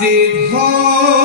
did hold.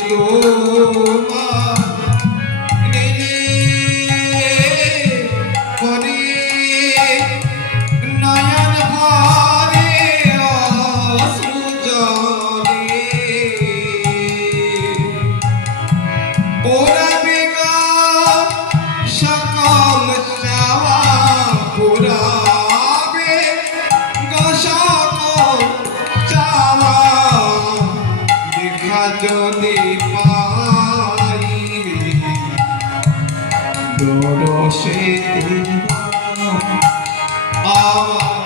তোমার নদী পারি ডোডো সে আমার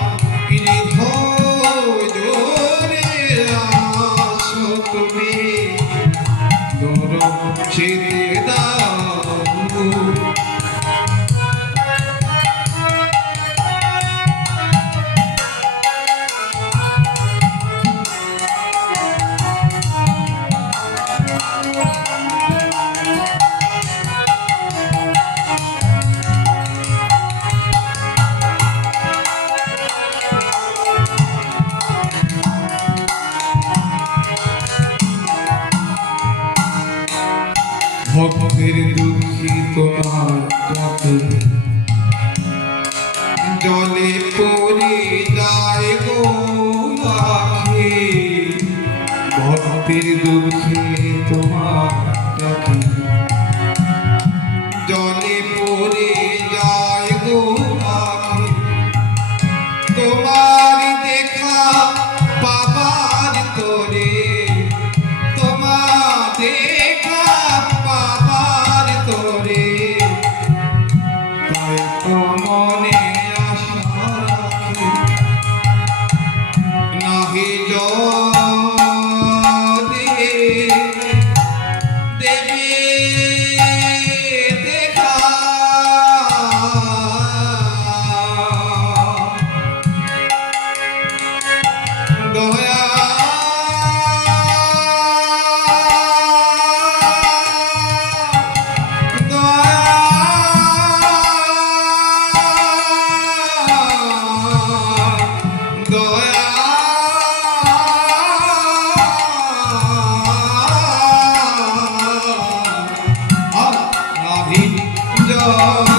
ভক্তের দুঃখিত আত্মাতে জলে পড়ে যায় গো। Yo